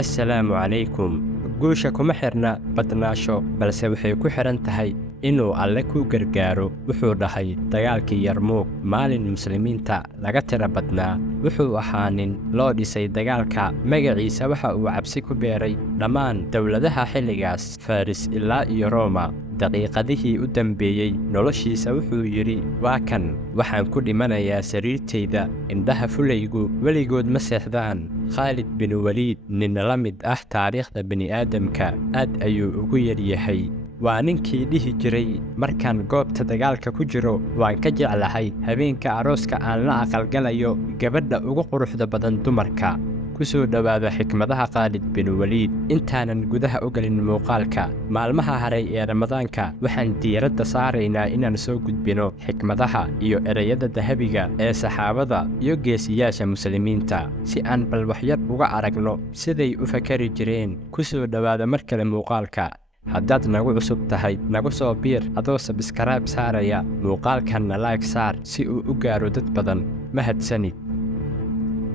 assalaamu calaykum. guusha kuma xirna badnaasho balse waxay ku xiran tahay inuu alle ku gargaaro. wuxuu dhahay dagaalkii yarmuug maalin muslimiinta laga tira badnaa wuxuu ahaa nin loo dhisay dagaalka. magaciisa waxa uu cabsi ku beeray dhammaan dowladaha xilligaas faris ilaa iyo rooma. daqiiqadihii u dambeeyey noloshiisa wuxuu yidhi waa kan waxaan ku dhimanayaa sariirtayda. indhaha fulaygu weligood ma seexdaan. khaalid bin waliid nin la mid ah taariikhda bini'aadamka aad ayuu ugu yaryahay. waa ninkii dhihi jiray markaan goobta dagaalka ku jiro waan ka jeclahay habeenka arooska aan la aqalgalayo gabadha ugu quruxda badan dumarka. ku soo dhowaada xikmadaha khaalid bin waliid. intaanan gudaha u gelin muuqaalka maalmaha haray ee ramadaanka waxaan diiradda saaraynaa inaan soo gudbino xikmadaha iyo ereyada dahabiga ee saxaabada iyo geesiyaasha muslimiinta si aan bal waxyar uga aragno siday u fakari jireen. ku soo dhowaada mar kale muuqaalka. haddaad nagu cusub tahay nagu soo biir adoo sabskaraib saaraya muuqaalkanna laag saar si uu u gaaro dad badan. mahadsanid.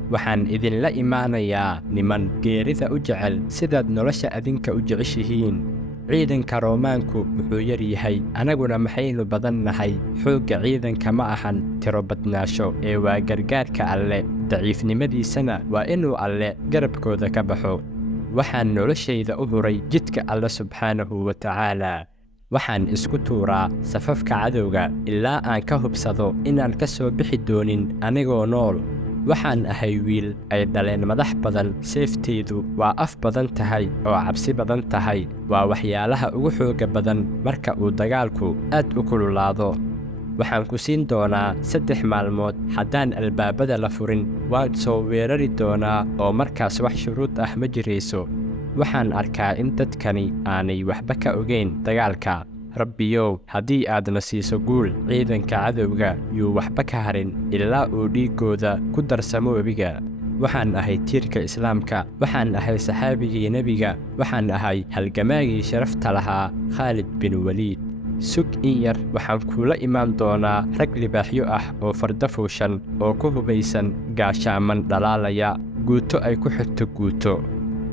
waxaan idinla imaanayaa niman geerida u jecel sidaad nolosha adinka u jeceshihiin. ciidanka roomaanku wuxuu yar yahay annaguna maxaynu badan nahay. xoogga ciidanka ma ahan tiro badnaasho ee waa gargaarka alle. daciifnimadiisana waa inuu alle garabkooda ka baxo. waxaan noloshayda u huray jidka alle subxaanahu wa tacaalaa. waxaan isku tuuraa safafka cadowga ilaa aan ka hubsado inaan ka soo bixi doonin anigoo nool. waxaan ahay wiil ay dhaleen madax badan. seeftaydu waa af badan tahay oo cabsi badan tahay. waa waxyaalaha ugu xoogga badan marka uu dagaalku aad u kululaado. waxaan ku siin doonaa 3 maalmood. haddaan albaabada la furin waan soo weerari doonaa oo markaas wax shuruud ah ma jirayso. waxaan arkaa in dadkani aanay waxba ka ogayn dagaalka. rabbiyow haddii aadna siiso guul ciidanka cadowga yuu waxba ka harin ilaa uu dhiiggooda ku darsamo webiga. waxaan ahay tiirka islaamka. waxaan ahay saxaabigii nebiga. waxaan ahay halgamaagii sharafta lahaa khaalid bin waliid. sug in yar waxaan kuula imaan doonaa rag libaaxyo ah oo farda fuushan oo ku hubaysan gaashaaman dhalaalaya. guuto ay ku xigto guuto.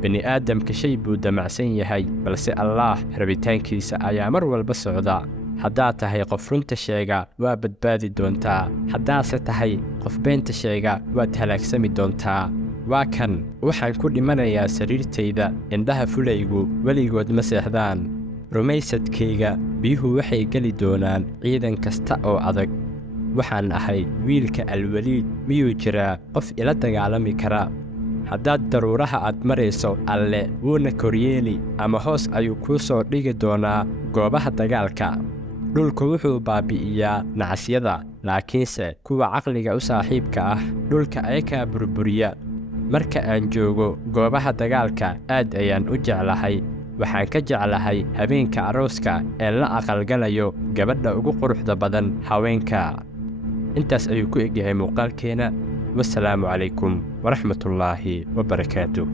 bini'aadamka shay buu damacsan yahay balse allaah rabitaankiisa ayaa mar walba socda. haddaad tahay qof runta sheega waa badbaadi doontaa. haddaadse tahay qof beenta sheega waad halaagsami doontaa. waa kan waxaan ku dhimanayaa sariirtayda. indhaha fulaygu weligood ma seexdaan. rumaysadkayga biyuhu waxay geli doonaan ciidan kasta oo adag. waxaan ahay wiilka alwaliid. miyuu jiraa qof ila dagaalami kara? haddaad daruuraha aad marayso alle wuuna koryeeli ama hoos ayuu kuu soo dhigi doonaa goobaha dagaalka. dhulku wuxuu baabi'iyaa nacasyada laakiinse kuwa caqliga u saaxiibka ah dhulka ayakaa burburiya. marka aan joogo goobaha dagaalka aad ayaan u jeclahay. waxaan ka jeclahay habeenka arooska ee la aqalgalayo gabadha ugu quruxda badan haweenka. intaas ayuu ku egyahay muuqaalkeena. والسلام عليكم ورحمة الله وبركاته.